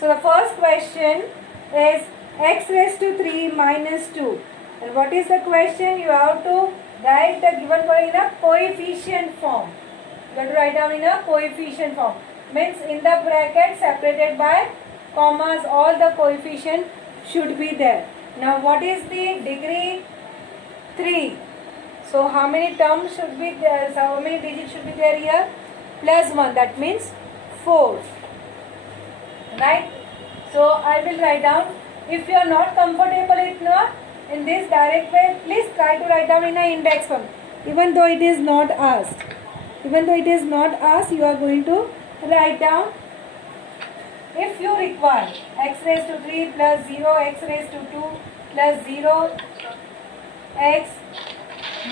So the first question is x raised to 3 minus 2. And what is the question? You have to write the given point in a coefficient form. You have to write down in a coefficient form. Means in the bracket separated by commas, all the coefficient should be there. Now what is the degree? 3. So how many terms should be there? So how many digits should be there here? Plus 1. That means 4. Right? So I will write down. If you are not comfortable in this direct way, please try to write down in an index form. Even though it is not asked. Even though it is not asked, you are going to write down. If you require x raised to 3 plus 0, x raised to 2 plus 0, x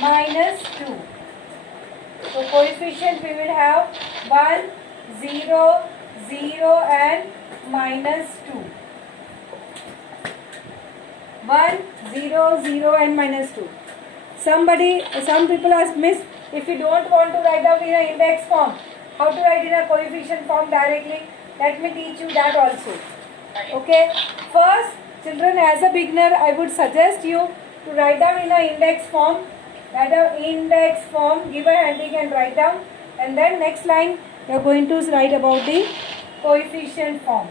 minus 2. So coefficient we will have 1, 0, 0 and minus 2. 1, 0, 0 and minus 2. Some people ask, Miss, if you don't want to write down in an index form, how to write in a coefficient form directly? Let me teach you that also. Okay. First, children, as a beginner, I would suggest you to write down in an index form. Write down index form, give a heading and write down. And then next line, you are going to write about the coefficient form.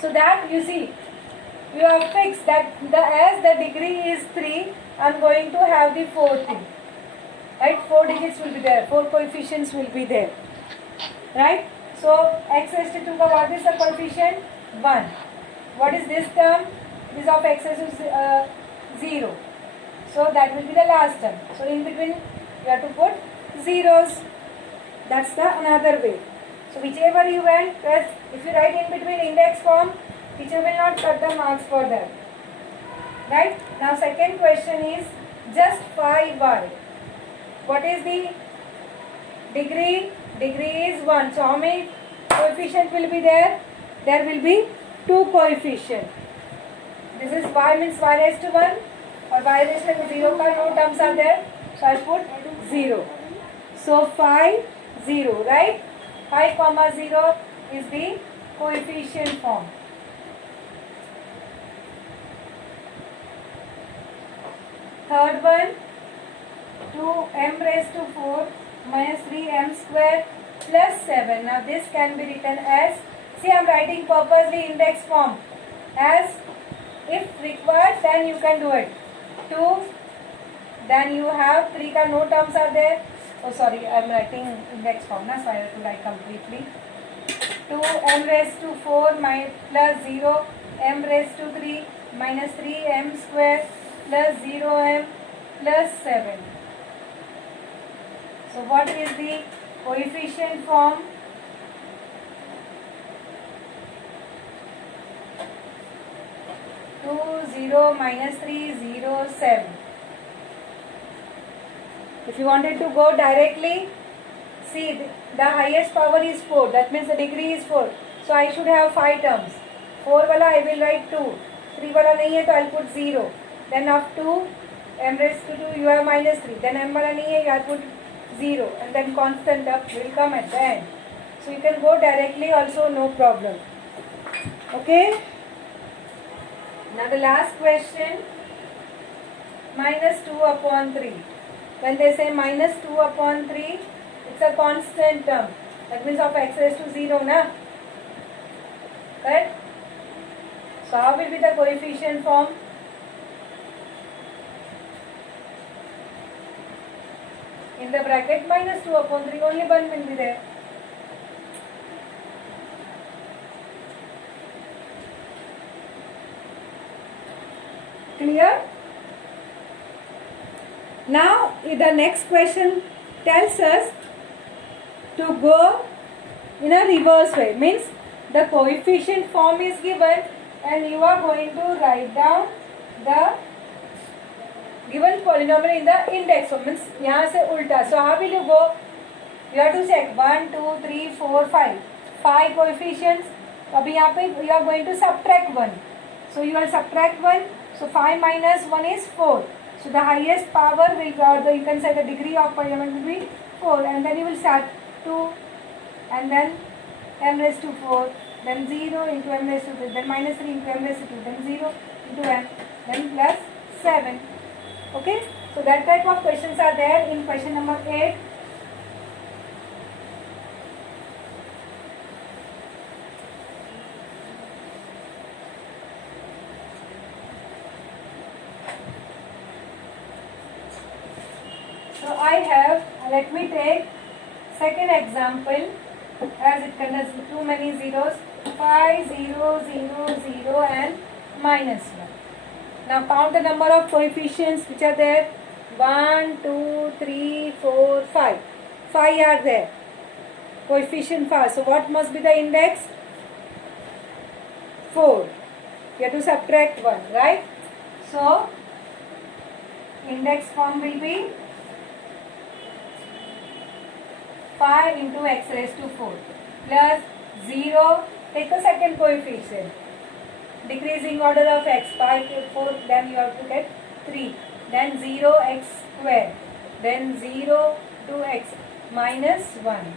So that you see, you have fixed that as the degree is 3, I am going to have the 4 thing. Right? 4 digits will be there. 4 coefficients will be there. Right? So x raised to 2, what is the coefficient? 1. What is this term? This of x raised to 0. So that will be the last term. So in between you have to put zeros. That's the another way. So whichever you went, if you write in between index form, teacher will not cut the marks for that. Right? Now second question is just 5y. What is the degree? Degree is 1. So how many coefficient will be there? There will be 2 coefficient. This is y means y raised to 1 or y raised to 0 ka no terms are there. So I put 0. So 5, 0, right? 5 comma 0 is the coefficient form. Third one, 2m raised to 4 minus 3m square plus 7. Now this can be written as, see I am writing purposely index form. As if required, then you can do it. 2, then you have 3 ka no terms are there. Oh sorry, I am writing index form, so I have to write completely. 2m raised to 4 plus 0, m raised to 3 minus 3m square plus 0m plus 7. So what is the coefficient form? Two, 0, minus 3, 0, 7. If you wanted to go directly, see the highest power is 4. That means the degree is 4. So I should have 5 terms. 4 wala I will write 2. 3 wala nahi hai, so I will put 0. Then of 2, m raised to 2, you have minus 3. Then m wala nahi hai, you have put 0. And then constant up will come at the end. So you can go directly also, no problem. Okay. Now the last question, minus 2 upon 3. When they say minus 2 upon 3, it's a constant term. That means of x raised to 0, na? Correct? So how will be the coefficient form? In the bracket, minus 2 upon 3, only 1 will be there. Clear? Now, the next question tells us to go in a reverse way. Means the coefficient form is given and you are going to write down the given polynomial in the index form. Means यहाँ से उल्टा. So how will you go? You have to check 1, 2, 3, 4, 5. 5 coefficients. अभी यहाँ पे you are going to subtract 1. So you will subtract 1. So 5 minus 1 is 4. So the highest power will be, or you can say the degree of polynomial will be 4. And then you will start 2 and then m raised to 4, then 0 into m raised to 3, then minus 3 into m raised to 2, then 0 into m, then plus 7. Okay, so that type of questions are there in question number 8. So I have, let me take second example, as it contains too many zeros, 5, 0, 0, 0 and minus 1. Now count the number of coefficients which are there. 1, 2, 3, 4, 5. 5 are there. Coefficient 5. So what must be the index? 4. You have to subtract 1, right? So index form will be 5 into x raised to 4 plus 0. Take the second coefficient. Decreasing order of x, 5 to 4, then you have to get 3. Then 0 x square. Then 0 to x minus 1.